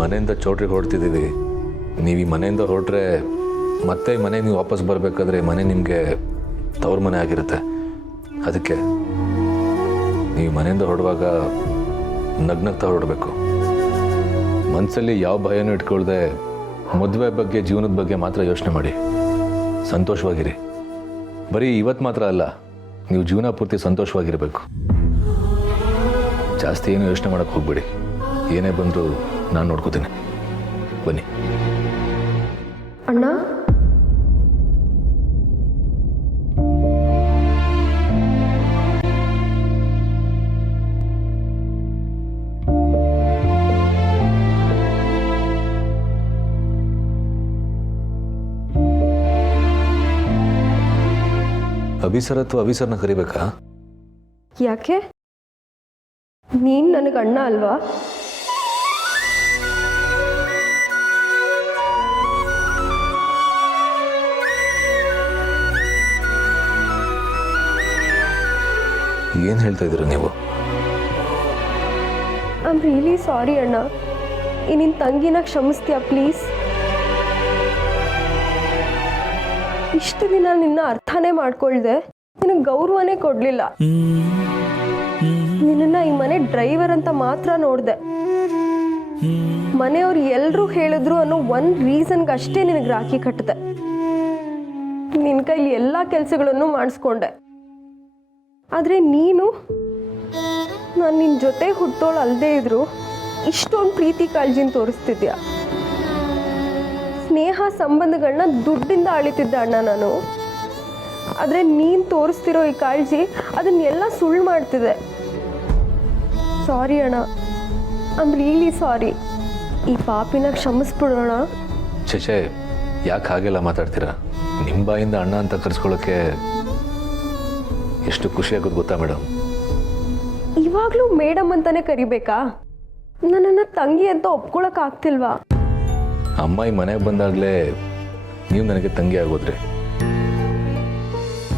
ಮನೆಯಿಂದ ಚೌಟ್ರಿಗೆ ಹೊರಡ್ತಿದ್ದೀವಿ. ನೀವು ಈ ಮನೆಯಿಂದ ಹೊರಟ್ರೆ ಮತ್ತೆ ಈ ಮನೆಗೆ ನೀವು ವಾಪಸ್ ಬರಬೇಕಾದ್ರೆ ಮನೆ ನಿಮಗೆ ತವ್ರ ಮನೆ ಆಗಿರುತ್ತೆ. ಅದಕ್ಕೆ ನೀವು ಮನೆಯಿಂದ ಹೊರಡುವಾಗ ನಗ್ನಗ್ತಾ ಹೊರಡಬೇಕು. ಮನಸ್ಸಲ್ಲಿ ಯಾವ ಭಯನೂ ಇಟ್ಕೊಳ್ದೆ ಮದುವೆ ಬಗ್ಗೆ ಜೀವನದ ಬಗ್ಗೆ ಮಾತ್ರ ಯೋಚನೆ ಮಾಡಿ. ಸಂತೋಷವಾಗಿರಿ. ಬರೀ ಇವತ್ತು ಮಾತ್ರ ಅಲ್ಲ, ನೀವು ಜೀವನ ಪೂರ್ತಿ ಸಂತೋಷವಾಗಿರಬೇಕು. ಜಾಸ್ತಿ ಏನು ಯೋಚನೆ ಮಾಡೋಕ್ಕೆ ಹೋಗ್ಬೇಡಿ. ಏನೇ ಬಂದರೂ ನಾನು ನೋಡ್ಕೋತೀನಿ. ಬನ್ನಿ. ಅಣ್ಣ, ಅಭಿಸರ್ ಅಥವಾ ಅಭಿಸರ್ನ ಕರಿಬೇಕಾ? ಯಾಕೆ? ನೀನು ನನಗೆ ಅಣ್ಣ ಅಲ್ವಾ? ಏನು ಹೇಳ್ತಾ ಇದ್ದೀರಾ ನೀವು? ಐ ಆಮ್ ರಿಯಲಿ ಸಾರಿ ಅಣ್ಣ. ಈ ನಿನ್ನ ತಂಗಿನ ಕ್ಷಮಿಸ್ತೀಯಾ ಪ್ಲೀಸ್? ಇಷ್ಟು ದಿನ ನಿನ್ನ ಅರ್ಥನೇ ಮಾಡ್ಕೊಳ್ದೆ ನಿನಗೆ ಗೌರವನೇ ಕೊಡಲಿಲ್ಲ. ನಿನ್ನ ಈ ಮನೆ ಡ್ರೈವರ್ ಅಂತ ಮಾತ್ರ ನೋಡಿದೆ. ಮನೆಯವ್ರು ಎಲ್ಲರೂ ಹೇಳಿದ್ರು ಅನ್ನೋ ಒಂದು ರೀಸನ್ಗೆ ಅಷ್ಟೇ ನಿನಗೆ ರಾಖಿ ಕಟ್ಟಿದೆ. ನಿನ್ನ ಕೈಲಿ ಎಲ್ಲ ಕೆಲಸಗಳನ್ನು ಮಾಡಿಸ್ಕೊಂಡೆ. ಆದರೆ ನೀನು ನಾನು ನಿನ್ನ ಜೊತೆ ಹುಟ್ಟೋಳು ಅಲ್ಲದೆ ಇದ್ರು ಇಷ್ಟೊಂದು ಪ್ರೀತಿ ಕಾಳಜಿನ ತೋರಿಸ್ತಿದ್ಯಾ. ಸ್ನೇಹ ಸಂಬಂಧಗಳನ್ನ ದುಡ್ಡಿಂದ ಅಳಿತಿದ್ದೆ ಅಣ್ಣ ನಾನು. ಆದರೆ ನೀನು ತೋರಿಸ್ತಿರೋ ಈ ಕಾಳಜಿ ಅದನ್ನೆಲ್ಲ ಸುಳ್ಳು ಮಾಡ್ತಿದೆ. ಸಾರಿ ಅಣ್ಣ, ಐ ಆಮ್ ರಿಯಲಿ ಸಾರಿ. ಈ ಪಾಪಿನ ಕ್ಷಮಿಸ್ಬಿಡೋಣ. ಚೇಚೆ, ಯಾಕೆ ಹಾಗೆಲ್ಲ ಮಾತಾಡ್ತೀರಾ? ನಿಮ್ಮ ಬಾಯಿಂದ ಅಣ್ಣ ಅಂತ ಕರೆಸ್ಕೊಳ್ಳೋಕ್ಕೆ ಎಷ್ಟು ಖುಷಿಯಾಗೋದು ಗೊತ್ತಾ ಮೇಡಮ್? ಇವಾಗಲೂ ಮೇಡಮ್ ಅಂತಾನೆ ಕರಿಬೇಕಾ? ನನ್ನನ್ನು ತಂಗಿ ಅಂತ ಒಪ್ಕೊಳಕ್ಕಾಗ್ತಿಲ್ವಾ? ಅಮ್ಮ ಈ ಮನೆಗೆ ಬಂದಾಗಲೇ ನೀವು ನನಗೆ ತಂಗಿ ಆಗೋದ್ರಿ.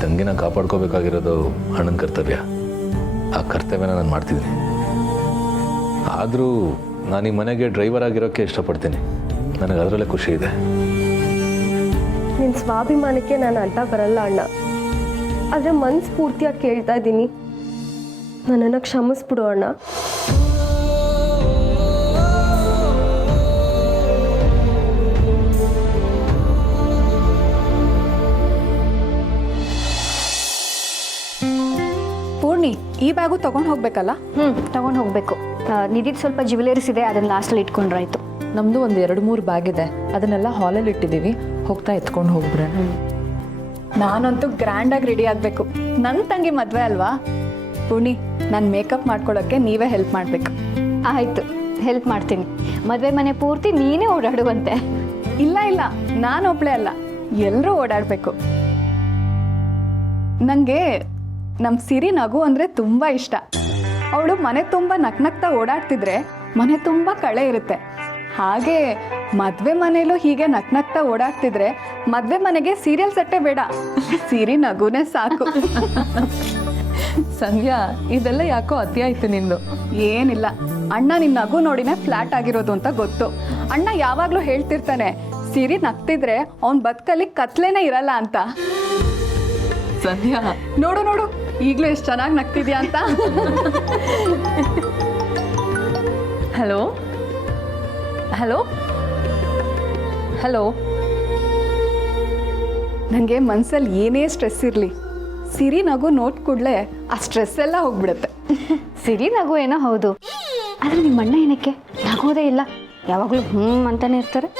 ತಂಗಿನ ಕಾಪಾಡ್ಕೋಬೇಕಾಗಿರೋದು ಅಣ್ಣನ ಕರ್ತವ್ಯ. ಆ ಕರ್ತವ್ಯನ ನಾನು ಮಾಡ್ತಿದ್ದೀನಿ. ಆದರೂ ನಾನು ಈ ಮನೆಗೆ ಡ್ರೈವರ್ ಆಗಿರೋಕ್ಕೆ ಇಷ್ಟಪಡ್ತೀನಿ. ನನಗೆ ಅದರಲ್ಲೇ ಖುಷಿ ಇದೆ. ನಿನ್ನ ಸ್ವಾಭಿಮಾನಕ್ಕೆ ನಾನು ಅಡ್ಡ ಬರಲ್ಲ ಅಣ್ಣ. ಆದರೆ ಮನಸ್ಫೂರ್ತಿಯಾಗಿ ಕೇಳ್ತಾ ಇದ್ದೀನಿ, ನನ್ನನ್ನು ಕ್ಷಮಿಸ್ಬಿಡು ಅಣ್ಣ. ಪೂರ್ಣಿ, ಈ ಬ್ಯಾಗು ತಗೊಂಡು ಹೋಗ್ಬೇಕಲ್ಲ? ತಗೊಂಡು ಹೋಗ್ಬೇಕು. ನಿಧಿಗೆ ಸ್ವಲ್ಪ ಜ್ಯುವೆಲರೀಸ್ ಇದೆ, ಅದನ್ನ ಲಾಸ್ಟಲ್ಲಿ ಇಟ್ಕೊಂಡ್ರಾಯ್ತು. ನಮ್ಮದು ಒಂದು 2-3 ಬ್ಯಾಗ್ ಇದೆ, ಅದನ್ನೆಲ್ಲ ಹಾಲಲ್ಲಿ ಇಟ್ಟಿದ್ದೀವಿ. ಹೋಗ್ತಾ ಎತ್ಕೊಂಡು ಹೋಗ್ಬಿಡ್ರೆ. ನಾನಂತೂ ಗ್ರ್ಯಾಂಡಾಗಿ ರೆಡಿ ಆಗಬೇಕು. ನನ್ನ ತಂಗಿ ಮದುವೆ ಅಲ್ವಾ? ಪೂರ್ಣಿ, ನಾನು ಮೇಕಪ್ ಮಾಡ್ಕೊಳ್ಳೋಕ್ಕೆ ನೀವೇ ಹೆಲ್ಪ್ ಮಾಡಬೇಕು. ಆಯಿತು, ಹೆಲ್ಪ್ ಮಾಡ್ತೀನಿ. ಮದುವೆ ಮನೆ ಪೂರ್ತಿ ನೀನೇ ಓಡಾಡುವಂತೆ. ಇಲ್ಲ ಇಲ್ಲ, ನಾನು ಒಬ್ಳೆ ಅಲ್ಲ, ಎಲ್ಲರೂ ಓಡಾಡಬೇಕು. ನನಗೆ ನಮ್ಮ ಸಿರಿ ನಗು ಅಂದರೆ ತುಂಬ ಇಷ್ಟ. ಅವಳು ಮನೆ ತುಂಬ ನಕ್ನಗ್ತಾ ಓಡಾಡ್ತಿದ್ರೆ ಮನೆ ತುಂಬ ಕಳೆ ಇರುತ್ತೆ. ಹಾಗೆ ಮದುವೆ ಮನೇಲೂ ಹೀಗೆ ನಕ್ನಗ್ತಾ ಓಡಾಡ್ತಿದ್ರೆ ಮದುವೆ ಮನೆಗೆ ಸೀರಿಯಲ್ ಸೆಟ್ಟೇ ಬೇಡ, ಸಿರಿ ನಗುನೇ ಸಾಕು. ಸಂಧ್ಯಾ, ಇದೆಲ್ಲ ಯಾಕೋ ಅತಿ ಆಯ್ತು ನಿಂದು. ಏನಿಲ್ಲ, ಅಣ್ಣ ನಿನ್ನ ನಗು ನೋಡಿನೇ ಫ್ಲಾಟ್ ಆಗಿರೋದು ಅಂತ ಗೊತ್ತು. ಅಣ್ಣ ಯಾವಾಗಲೂ ಹೇಳ್ತಿರ್ತಾನೆ, ಸಿರಿ ನಗ್ತಿದ್ರೆ ಅವನ ಬದುಕಲ್ಲಿ ಕತ್ಲೇನೇ ಇರಲ್ಲ ಅಂತ. ಸಂಧ್ಯಾ, ನೋಡು ನೋಡು, ಈಗಲೂ ಎಷ್ಟು ಚೆನ್ನಾಗಿ ನಗ್ತಿದ್ಯಾ ಅಂತ. Hello hello hello. ನನಗೆ ಮನಸ್ಸಲ್ಲಿ ಏನೇ ಸ್ಟ್ರೆಸ್ ಇರಲಿ, ಸಿರಿ ನಗು ನೋಟ್ ಕೂಡಲೇ ಆ ಸ್ಟ್ರೆಸ್ ಎಲ್ಲ ಹೋಗ್ಬಿಡುತ್ತೆ. ಸಿರಿ ನಗು ಏನೋ ಹೌದು, ಆದರೆ ನಿಮ್ಮ ಅಣ್ಣ ಏನಕ್ಕೆ ನಗೋದೇ ಇಲ್ಲ, ಯಾವಾಗಲೂ ಅಂತಾನೆ ಇರ್ತಾರೆ.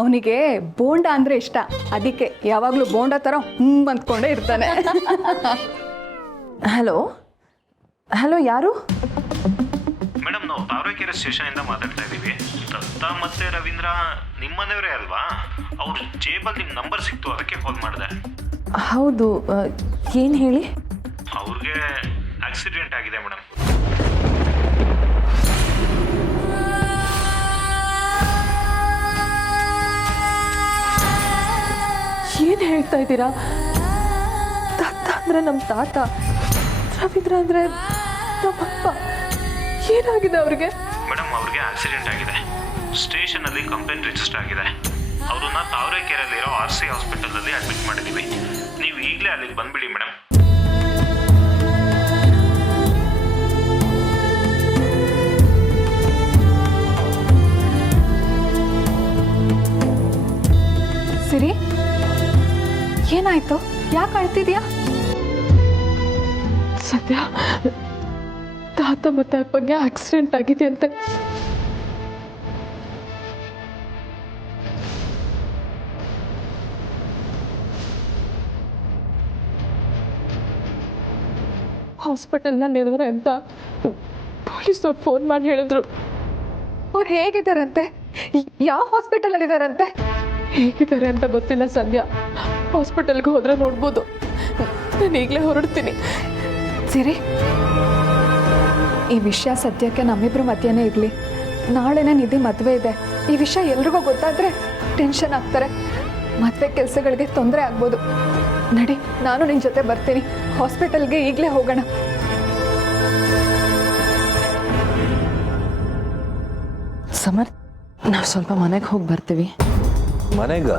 ಅವನಿಗೆ ಬೋಂಡ ಅಂದರೆ ಇಷ್ಟ, ಅದಕ್ಕೆ ಯಾವಾಗಲೂ ಬೋಂಡ ಥರ ಅಂದ್ಕೊಂಡೇ ಇರ್ತಾನೆ. ಹಲೋ ಹಲೋ, ಯಾರು? ಮೇಡಮ್, ನಾವು ತಾವರೆಕೆರೆ ಸ್ಟೇಷನಿಂದ ಮಾತಾಡ್ತಾ ಇದ್ದೀವಿ. ದತ್ತ ಮತ್ತು ರವೀಂದ್ರ ನಿಮ್ಮನೆಯವರೇ ಅಲ್ವಾ? ಅವ್ರ ಜೇಬಲ್ಲಿ ನಿಮ್ಮ ನಂಬರ್ ಸಿಕ್ತು, ಅದಕ್ಕೆ ಕಾಲ್ ಮಾಡಿದೆ. ಹೌದು, ಏನು ಹೇಳಿ? ಅವ್ರಿಗೆ ಆಕ್ಸಿಡೆಂಟ್ ಆಗಿದೆ ಮೇಡಮ್. ಏನು ಹೇಳ್ತಾ ಇದ್ದೀರಾ? ದತ್ತ ಅಂದರೆ ನಮ್ಮ ತಾತ, ರವೀಂದ್ರ ಅಂದರೆ ನಮ್ಮಪ್ಪ. ಏನಾಗಿದೆ ಅವ್ರಿಗೆ? ಮೇಡಮ್, ಅವ್ರಿಗೆ ಆಕ್ಸಿಡೆಂಟ್ ಆಗಿದೆ. ಸ್ಟೇಷನಲ್ಲಿ ಕಂಪ್ಲೇಂಟ್ ರಿಜಿಸ್ಟರ್ ಆಗಿದೆ. ಅವ್ರನ್ನ ತಾವರೆಕೆರೆಯಲ್ಲಿರೋ RC ಹಾಸ್ಪಿಟಲಲ್ಲಿ ಅಡ್ಮಿಟ್ ಮಾಡಿದ್ದೀವಿ. ನೀವು ಈಗಲೇ ಅಲ್ಲಿಗೆ ಬಂದ್ಬಿಡಿ ಮೇಡಮ್. ಸಿರಿ, ಏನಾಯ್ತು? ಯಾಕೆ ಅಳ್ತಿದ್ಯಾ? ಸದ್ಯ ತಾತ ಮತ್ತೆ ಅಪ್ಪಂಗೆ ಆಕ್ಸಿಡೆಂಟ್ ಆಗಿದೆ ಅಂತೆ. ಹಾಸ್ಪಿಟಲ್ನಲ್ಲಿ ಇದ್ದಾರೆ ಅಂತ ಪೊಲೀಸವ್ರು ಫೋನ್ ಮಾಡಿ ಹೇಳಿದ್ರು. ಅವ್ರು ಹೇಗಿದ್ದಾರಂತೆ? ಯಾವ ಹಾಸ್ಪಿಟಲಲ್ಲಿ ಇದ್ದಾರಂತೆ? ಹೇಗಿದ್ದಾರೆ ಅಂತ ಗೊತ್ತಿಲ್ಲ ಸಂಧ್ಯಾ. ಹಾಸ್ಪಿಟಲ್ಗೆ ಹೋದ್ರೆ ನೋಡ್ಬೋದು. ನಾನು ಈಗಲೇ ಹೊರಡ್ತೀನಿ. ಸಿರಿ, ಈ ವಿಷಯ ಸದ್ಯಕ್ಕೆ ನಮ್ಮಿಬ್ರ ಮಧ್ಯನೇ ಇರಲಿ. ನಾಳೆನೇ ನಿಧಿ ಮದುವೆ ಇದೆ. ಈ ವಿಷಯ ಎಲ್ರಿಗೂ ಗೊತ್ತಾದರೆ ಟೆನ್ಷನ್ ಆಗ್ತಾರೆ. ಮದುವೆ ಕೆಲಸಗಳಿಗೆ ತೊಂದರೆ ಆಗ್ಬೋದು. ನಡಿ, ನಾನು ನಿನ್ನ ಜೊತೆ ಬರ್ತೀನಿ. ಹಾಸ್ಪಿಟಲ್ಗೆ ಈಗಲೇ ಹೋಗೋಣ. ಸಮರ್, ನಾವು ಸ್ವಲ್ಪ ಮನೆಗೆ ಹೋಗಿ ಬರ್ತೀವಿ. ಮನೆಗ?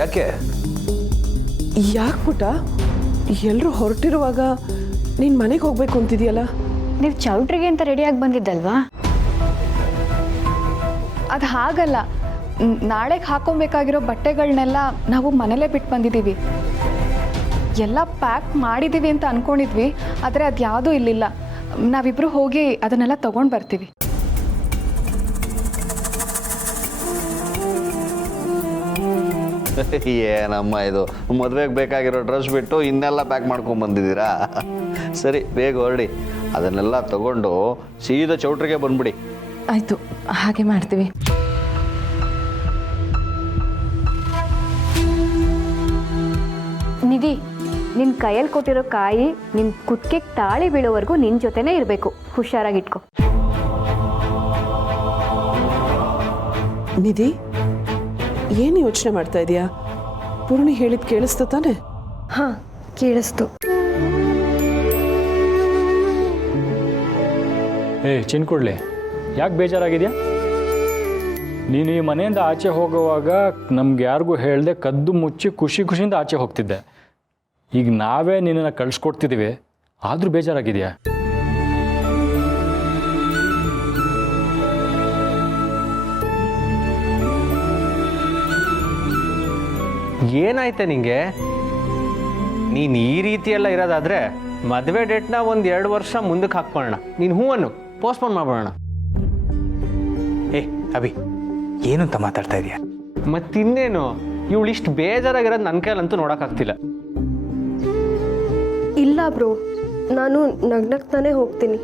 ಯಾಕೆ? ಯಾಕೆ ಪುಟ, ಎಲ್ಲರೂ ಹೊರಟಿರುವಾಗ ನೀನು ಮನೆಗೆ ಹೋಗ್ಬೇಕು ಅಂತಿದೆಯಲ್ಲ? ನೀವು ಚೌಟ್ರಿಗೆ ಅಂತ ರೆಡಿಯಾಗಿ ಬಂದಿದ್ದಲ್ವಾ? ಅದು ಹಾಗಲ್ಲ. ನಾಳೆಗೆ ಹಾಕೊಬೇಕಾಗಿರೋ ಬಟ್ಟೆಗಳನ್ನೆಲ್ಲ ನಾವು ಮನೇಲೇ ಬಿಟ್ಟು ಬಂದಿದ್ದೀವಿ. ಎಲ್ಲ ಪ್ಯಾಕ್ ಮಾಡಿದ್ದೀವಿ ಅಂತ ಅಂದ್ಕೊಂಡಿದ್ವಿ, ಆದರೆ ಅದು ಯಾವುದೂ ಇಲ್ಲಿಲ್ಲ. ನಾವಿಬ್ಬರು ಹೋಗಿ ಅದನ್ನೆಲ್ಲ ತೊಗೊಂಡು ಬರ್ತೀವಿ. ಏನಮ್ಮ ಇದು, ಮದುವೆಗೆ ಬೇಕಾಗಿರೋ ಡ್ರೆಸ್ ಬಿಟ್ಟು ಇನ್ನೆಲ್ಲ ಪ್ಯಾಕ್ ಮಾಡ್ಕೊಂಡು ಬಂದಿದ್ದೀರಾ? ಸರಿ, ಬೇಗ ಹೊರಡಿ. ಅದನ್ನೆಲ್ಲ ತಗೊಂಡು ಸೀದಾ ಚೌಟ್ರಿಗೆ ಬಂದ್ಬಿಡಿ. ಆಯಿತು, ಹಾಗೆ ಮಾಡ್ತೀವಿ. ನಿಧಿ, ನಿನ್ನ ಕೈಯಲ್ಲಿ ಕೊಟ್ಟಿರೋ ಕಾಯಿ ನಿನ್ನ ಕುತ್ತಿಗೆ ತಾಳಿ ಬೀಳೋವರೆಗೂ ನಿನ್ನ ಜೊತೆನೇ ಇರಬೇಕು. ಹುಷಾರಾಗಿಟ್ಕೊ. ನಿಧಿ, ಏನು ಯೋಚನೆ ಮಾಡ್ತಾ ಇದೀಯಾ? ಪೂರ್ಣಿ ಹೇಳಿದ್ ಕೇಳಿಸ್ತು ತಾನೆ? ಹಾಂ, ಕೇಳಿಸ್ತು. ಚಿನ್ಕುಡ್ಲಿ, ಯಾಕೆ ಬೇಜಾರಾಗಿದೆಯಾ? ನೀನು ಈ ಮನೆಯಿಂದ ಆಚೆ ಹೋಗುವಾಗ ನಮ್ಗೆ ಯಾರಿಗೂ ಹೇಳ್ದೆ ಕದ್ದು ಮುಚ್ಚಿ ಖುಷಿಯಿಂದ ಆಚೆ ಹೋಗ್ತಿದ್ದೆ. ಈಗ ನಾವೇ ನಿನ್ನನ್ನು ಕಳಿಸ್ಕೊಡ್ತಿದ್ದೀವಿ, ಆದರೂ ಬೇಜಾರಾಗಿದೆಯಾ? ಏನಾಯ್ತೆ ನಿಂಗೆ? ನೀನು ಈ ರೀತಿಯೆಲ್ಲ ಇರೋದಾದರೆ ಮದುವೆ ಡೇಟ್ನ 1-2 ವರ್ಷ ಮುಂದಕ್ಕೆ ಹಾಕ್ಕೊಳ್ಳೋಣ. ನೀನು ಹೂವನ್ನು ಪೋಸ್ಟ್ಪೋನ್ ಮಾಡ್ಬೋಣ. ಅಭಿ, ಏನು ಅಂತ ಮಾತಾಡ್ತಾ ಇದೀಯಾ? ಮತ್ತಿನ್ನೇನು, ಇವಳು ಇಷ್ಟು ಬೇಜಾರಾಗಿರೋದು ನನ್ನ ಕೈಲಂತೂ ನೋಡೋಕ್ಕಾಗ್ತಿಲ್ಲ. ಇಲ್ಲ ಬ್ರೋ, ನಾನು ನಗ್ನಗ್ತಾನೆ ಹೋಗ್ತೀನಿ.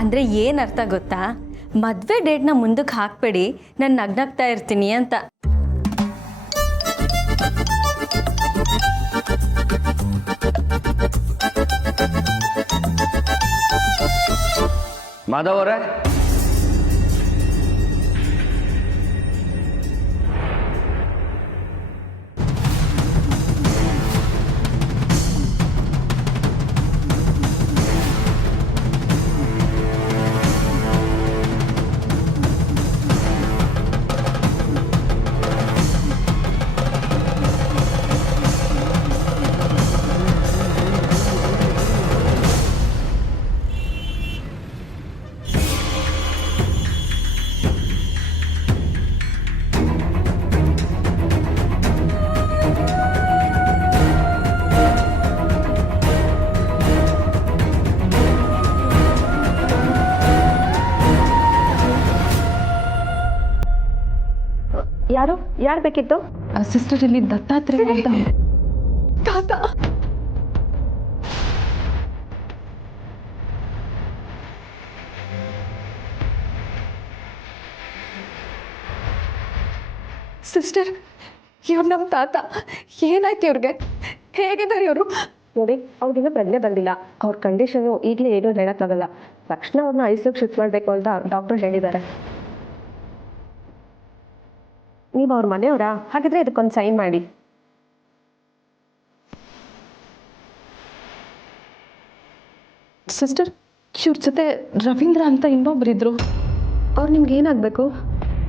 ಅಂದರೆ ಏನು ಅರ್ಥ ಗೊತ್ತಾ? ಮದುವೆ ಡೇಟ್ನ ಮುಂದಕ್ಕೆ ಹಾಕಬೇಡಿ, ನಾನು ನಗ್ನಗ್ತಾ ಇರ್ತೀನಿ ಅಂತ. ಮಾಧವ್ ಅವರೇ, ಯಾರು ಬೇಕಿತ್ತು? ಸಿಸ್ಟರ್, ಇಲ್ಲಿ ದತ್ತಾತ್ರೇಯ ಅಂತ. ತಾತ, ಸಿಸ್ಟರ್, ಇವ್ರು ನಮ್ಮ ತಾತ. ಏನಾಯ್ತು ಇವ್ರಿಗೆ? ಹೇಗಿದ್ದಾರೆ ಇವರು? ನೋಡಿ, ಅವ್ರಿಗೆ ಪ್ರಜ್ಞೆ ಬಂದಿಲ್ಲ. ಅವ್ರ ಕಂಡೀಷನು ಈಗಲೇ ಏನೂ ಹೇಳೋಕ್ಕಾಗಲ್ಲ. ತಕ್ಷಣ ಅವ್ರನ್ನ ಐಸಿಯುಗೆ ಶಿಫ್ಟ್ ಮಾಡಬೇಕು ಅಂತ ಡಾಕ್ಟರ್ ಹೇಳಿದ್ದಾರೆ. ನೀವು ಅವ್ರ ಮನೆಯವರಾ? ಹಾಗಿದ್ರೆ ಇದಕ್ಕೊಂದು ಸೈನ್ ಮಾಡಿ. ಸಿಸ್ಟರ್, ಇವ್ರ ಜೊತೆ ರವೀಂದ್ರ ಅಂತ ಇನ್ನೊಬ್ರಿದ್ರು. ಅವ್ರು ನಿಮ್ಗೆ ಏನಾಗಬೇಕು?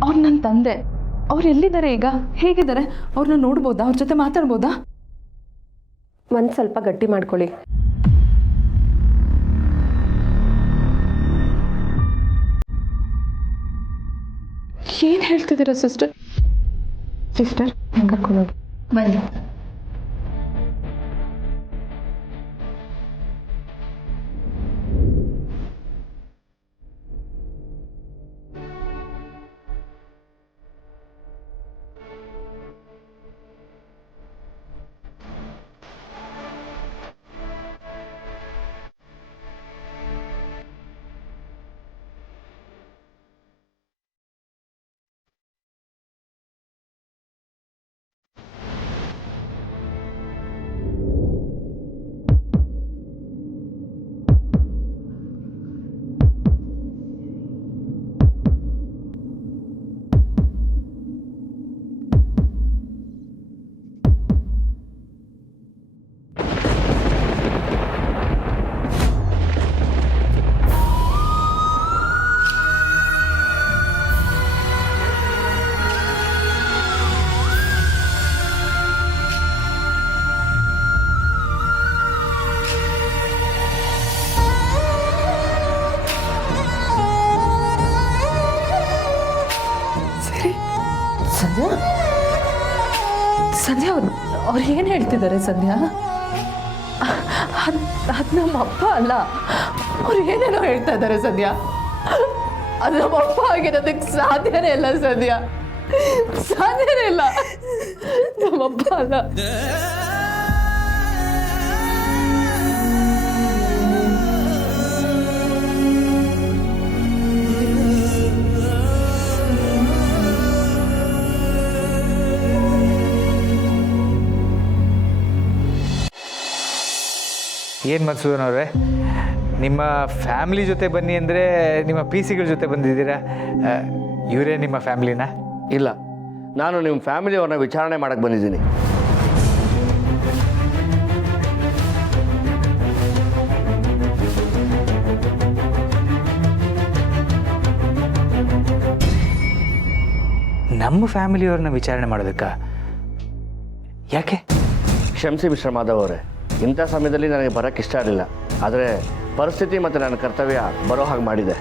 ಅವ್ರು ನನ್ನ ತಂದೆ. ಅವ್ರು ಎಲ್ಲಿದ್ದಾರೆ ಈಗ, ಹೇಗಿದ್ದಾರೆ? ಅವ್ರನ್ನ ನೋಡ್ಬೋದಾ? ಅವ್ರ ಜೊತೆ ಮಾತಾಡ್ಬೋದಾ? ಮನ್ಸು ಸ್ವಲ್ಪ ಗಟ್ಟಿ ಮಾಡ್ಕೊಳ್ಳಿ. ಏನು ಹೇಳ್ತಿದ್ದೀರಾ ಸಿಸ್ಟರ್? ಕರ್ಕೊಂಡೋಗಿ ಬನ್ನಿ. ಸಂಧ್ಯಾ, ಸಂಧ್ಯಾ ಅವ್ರು ಏನು ಹೇಳ್ತಿದ್ದಾರೆ ಸಂಧ್ಯಾ? ಅದು ನಮ್ಮ ಅಪ್ಪ ಅಲ್ಲ, ಅವ್ರು ಏನೇನೋ ಹೇಳ್ತಾ ಇದ್ದಾರೆ ಸಂಧ್ಯಾ. ಅದು ನಮ್ಮ ಅಪ್ಪ ಆಗಿರೋದಕ್ಕೆ ಸಾಧ್ಯನೇ ಇಲ್ಲ ಸಂಧ್ಯಾ, ಸಾಧ್ಯನೇ ಇಲ್ಲ. ನಮ್ಮಪ್ಪ ಅಲ್ಲ. ಏನು ಮಧುಸೂದನ್ ಅವರೇ, ನಿಮ್ಮ ಫ್ಯಾಮಿಲಿ ಜೊತೆ ಬನ್ನಿ ಅಂದರೆ ನಿಮ್ಮ ಪಿ ಸಿಗಳ ಜೊತೆ ಬಂದಿದ್ದೀರಾ? ಇವರೇ ನಿಮ್ಮ ಫ್ಯಾಮಿಲಿನಾ? ಇಲ್ಲ, ನಾನು ನಿಮ್ಮ ಫ್ಯಾಮಿಲಿಯವ್ರನ್ನ ವಿಚಾರಣೆ ಮಾಡಕ್ಕೆ ಬಂದಿದ್ದೀನಿ. ನಮ್ಮ ಫ್ಯಾಮಿಲಿಯವ್ರನ್ನ ವಿಚಾರಣೆ ಮಾಡೋದಕ್ಕ? ಯಾಕೆ? ಕ್ಷಮಿಸಿ ಮಿಸ್ಟರ್ ಮಾಧವ್ ಅವರೇ, ಇಂಥ ಸಮಯದಲ್ಲಿ ನನಗೆ ಬರೋಕ್ಕೆ ಇಷ್ಟ ಇರಲಿಲ್ಲ. ಆದರೆ ಪರಿಸ್ಥಿತಿ ಮತ್ತು ನನ್ನ ಕರ್ತವ್ಯ ಬರೋ ಹಾಗೆ ಮಾಡಿದೆ.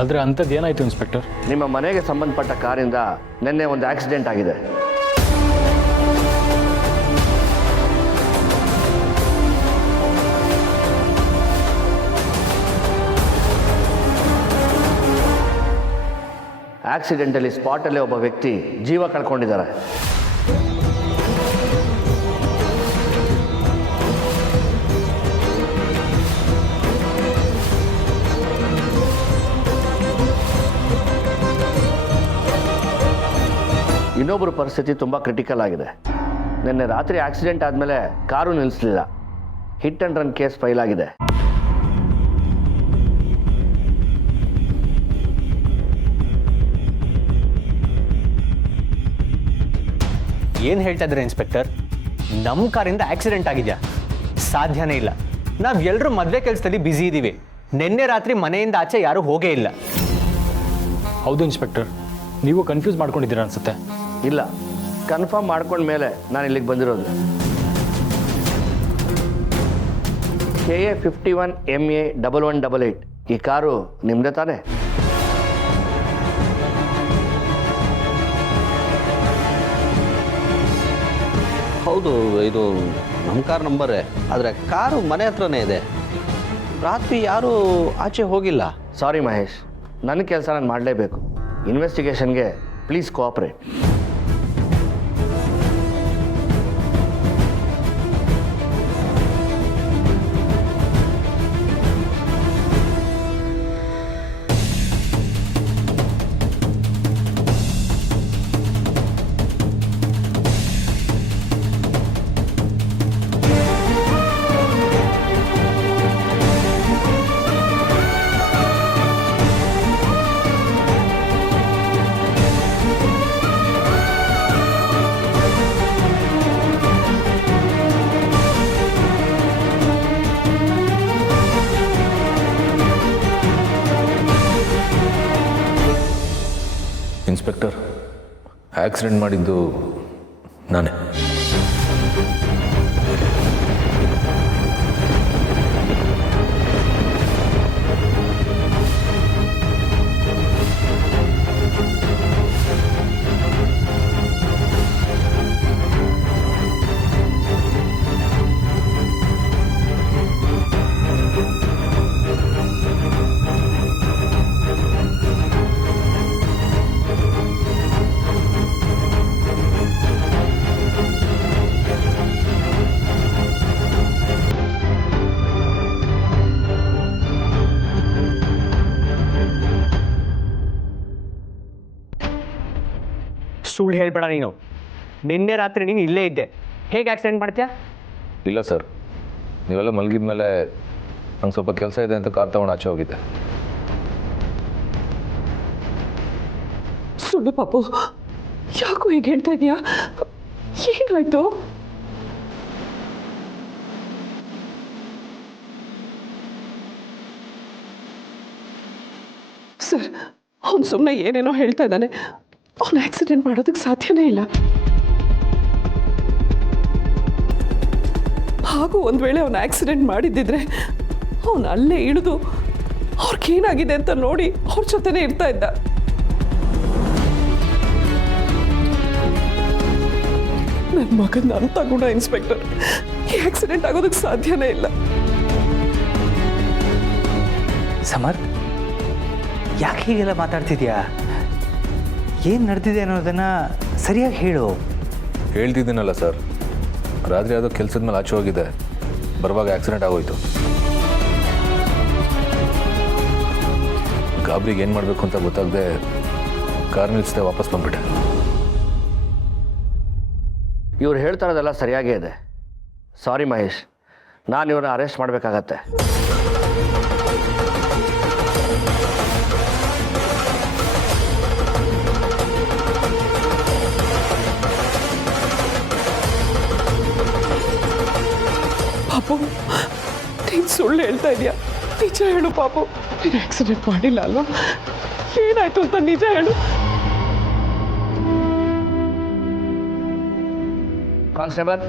ಆದರೆ ಅಂಥದ್ದು ಏನಾಯಿತು ಇನ್ಸ್ಪೆಕ್ಟರ್? ನಿಮ್ಮ ಮನೆಗೆ ಸಂಬಂಧಪಟ್ಟ ಕಾರಿಂದ ನಿನ್ನೆ ಒಂದು ಆಕ್ಸಿಡೆಂಟ್ ಆಗಿದೆ. ಆಕ್ಸಿಡೆಂಟಲ್ಲಿ ಸ್ಪಾಟಲ್ಲೇ ಒಬ್ಬ ವ್ಯಕ್ತಿ ಜೀವ ಕಳ್ಕೊಂಡಿದ್ದಾರೆ. ಇನ್ನೊಬ್ಬರ ಪರಿಸ್ಥಿತಿ ತುಂಬ ಕ್ರಿಟಿಕಲ್ ಆಗಿದೆ. ನಿನ್ನೆ ರಾತ್ರಿ ಆಕ್ಸಿಡೆಂಟ್ ಆದಮೇಲೆ ಕಾರು ನಿಲ್ಲಿಸಲಿಲ್ಲ. Hit and run case file ಆಗಿದೆ. ಏನು ಹೇಳ್ತಾ ಇದ್ದಾರೆ ಇನ್ಸ್ಪೆಕ್ಟರ್? ನಮ್ಮ ಕಾರಿಂದ ಆಕ್ಸಿಡೆಂಟ್ ಆಗಿದೆಯಾ? ಸಾಧ್ಯನೇ ಇಲ್ಲ. ನಾವು ಎಲ್ಲರೂ ಮದುವೆ ಕೆಲಸದಲ್ಲಿ ಬ್ಯುಸಿ ಇದ್ದೀವಿ. ನಿನ್ನೆ ರಾತ್ರಿ ಮನೆಯಿಂದ ಆಚೆ ಯಾರೂ ಹೋಗೇ ಇಲ್ಲ. ಹೌದು ಇನ್ಸ್ಪೆಕ್ಟರ್, ನೀವು ಕನ್ಫ್ಯೂಸ್ ಮಾಡ್ಕೊಂಡಿದ್ದೀರಾ ಅನ್ಸುತ್ತೆ. ಇಲ್ಲ, ಕನ್ಫರ್ಮ್ ಮಾಡ್ಕೊಂಡ ಮೇಲೆ ನಾನು ಇಲ್ಲಿಗೆ ಬಂದಿರೋದು. KA 51 MA 1188 ಈ ಕಾರು ನಿಮ್ಮದೇ ತಾನೇ? ಹೌದು, ಇದು ನಮ್ಮ ಕಾರ್ ನಂಬರೇ. ಆದರೆ ಕಾರು ಮನೆ ಹತ್ರನೇ ಇದೆ. ರಾತ್ರಿ ಯಾರೂ ಆಚೆ ಹೋಗಿಲ್ಲ. ಸಾರಿ ಮಹೇಶ್, ನನ್ನ ಕೆಲಸ ನಾನು ಮಾಡಲೇಬೇಕು. ಇನ್ವೆಸ್ಟಿಗೇಷನ್ಗೆ ಪ್ಲೀಸ್ ಕೋಆಪ್ರೇಟ್. ಆಕ್ಸಿಡೆಂಟ್ ಮಾಡಿದ್ದು ನಾನೇ. ಸುಳ್ಳು ಹೇಳ್ಬೇಡ ನೀನು. ನಿನ್ನೆ ರಾತ್ರಿ ನೀನು ಇಲ್ಲೇ ಇದ್ದೆ, ಹೇಗೆ ಆಕ್ಸಿಡೆಂಟ್ ಮಾಡ್ತೀಯಾ? ಇಲ್ಲ ಸರ್, ನೀವೆಲ್ಲ ಮಲಗಿದ ಮೇಲೆ ನಂಗೆ ಸ್ವಲ್ಪ ಕೆಲಸ ಇದೆ ಅಂತ ಕಾರ್ ತಗೊಂಡು ಆಚೆ ಹೋಗಿದ್ದೆ. ಸುಳ್ಳು ಪಾಪು, ಯಾಕೋ ಹೀಗೆ ಹೇಳ್ತಾ ಇದೀಯಾ? ಏನಾಯ್ತು? ಸರ್, ಅವನು ಸುಮ್ಮನೆ ಏನೇನೋ ಹೇಳ್ತಾ ಇದ್ದಾನೆ. ಅವನು ಆಕ್ಸಿಡೆಂಟ್ ಮಾಡೋದಕ್ಕೆ ಸಾಧ್ಯನೇ ಇಲ್ಲ. ಹಾಗೂ ಒಂದು ವೇಳೆ ಅವನು ಆಕ್ಸಿಡೆಂಟ್ ಮಾಡಿದ್ದಿದ್ರೆ ಅವನು ಅಲ್ಲೇ ಇಳಿದು ಅವ್ರಿಗೇನಾಗಿದೆ ಅಂತ ನೋಡಿ ಅವ್ರ ಜೊತೆನೇ ಇರ್ತಾ ಇದ್ದ. ನನ್ನ ಮಗನ ಅಂತ ಗುಣ ಇನ್ಸ್ಪೆಕ್ಟರ್, ಈ ಆಕ್ಸಿಡೆಂಟ್ ಆಗೋದಕ್ಕೆ ಸಾಧ್ಯನೇ ಇಲ್ಲ. ಸಮರ್, ಯಾಕೆ ಹೀಗೆಲ್ಲ ಮಾತಾಡ್ತಿದ್ಯಾ? ಏನು ನಡೆದಿದೆ ಅನ್ನೋದನ್ನು ಸರಿಯಾಗಿ ಹೇಳು. ಹೇಳ್ತಿದ್ದೀನಲ್ಲ ಸರ್, ರಾತ್ರಿ ಯಾವುದೋ ಕೆಲಸದ ಮೇಲೆ ಆಚೆ ಹೋಗಿದ್ದೆ, ಬರುವಾಗ ಆಕ್ಸಿಡೆಂಟ್ ಆಗೋಯ್ತು. ಗಾಬರಿಗೆ ಏನು ಮಾಡಬೇಕು ಅಂತ ಗೊತ್ತಾಗದೆ ಕಾರ್ ನಿಲ್ಲಿಸದೆ ವಾಪಸ್ ಬಂದ್ಬಿಟ್ಟೆ. ಇವ್ರು ಹೇಳ್ತಾ ಇರೋದೆಲ್ಲ ಸರಿಯಾಗೇ ಇದೆ. ಸಾರಿ ಮಹೇಶ್, ನಾನು ಇವ್ರನ್ನ ಅರೆಸ್ಟ್ ಮಾಡಬೇಕಾಗತ್ತೆ. ಪಾಪು, ನೀನು ಸುಳ್ಳು ಹೇಳ್ತಾ ಇದೀಯಾ? ನಿಜ ಹೇಳು ಪಾಪು, ನೀನು ಆಕ್ಸಿಡೆಂಟ್ ಮಾಡಿಲ್ಲ ಅಲ್ವಾ? ಏನಾಯ್ತು ಅಂತ ನಿಜ ಹೇಳು. ಕಾನ್ಸ್ಟೇಬಲ್,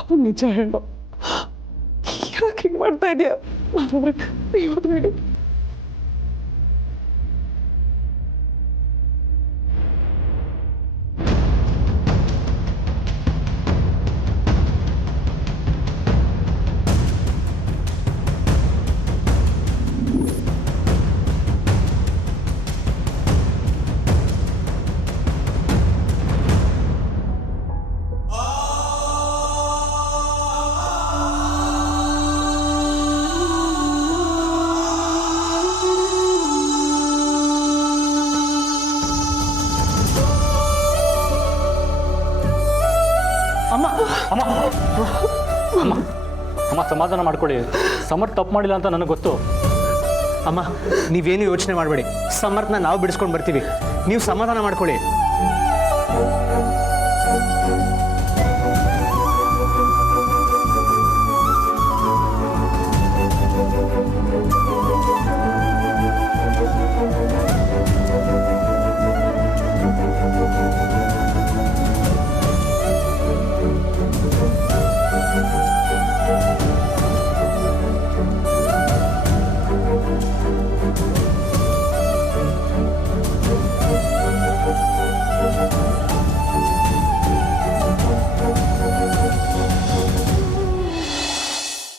ಅವನು ನಿಜ ಹೇಳು. ಯಾಕೆ ಹಿಂಗೆ ಮಾಡ್ತಾ ಇದೆಯಾ? ನೀವು ಹೇಳಿ. ಅಮ್ಮ ಅಮ್ಮ ಅಮ್ಮ ಅಮ್ಮ ಸಮಾಧಾನ ಮಾಡ್ಕೊಳ್ಳಿ. ಸಮರ್ ತಪ್ಪು ಮಾಡಿಲ್ಲ ಅಂತ ನನಗೆ ಗೊತ್ತು. ಅಮ್ಮ, ನೀವೇನು ಯೋಚನೆ ಮಾಡಬೇಡಿ, ಸಮರ್ಥನ ನಾವು ಬಿಡಿಸ್ಕೊಂಡು ಬರ್ತೀವಿ. ನೀವು ಸಮಾಧಾನ ಮಾಡ್ಕೊಳ್ಳಿ.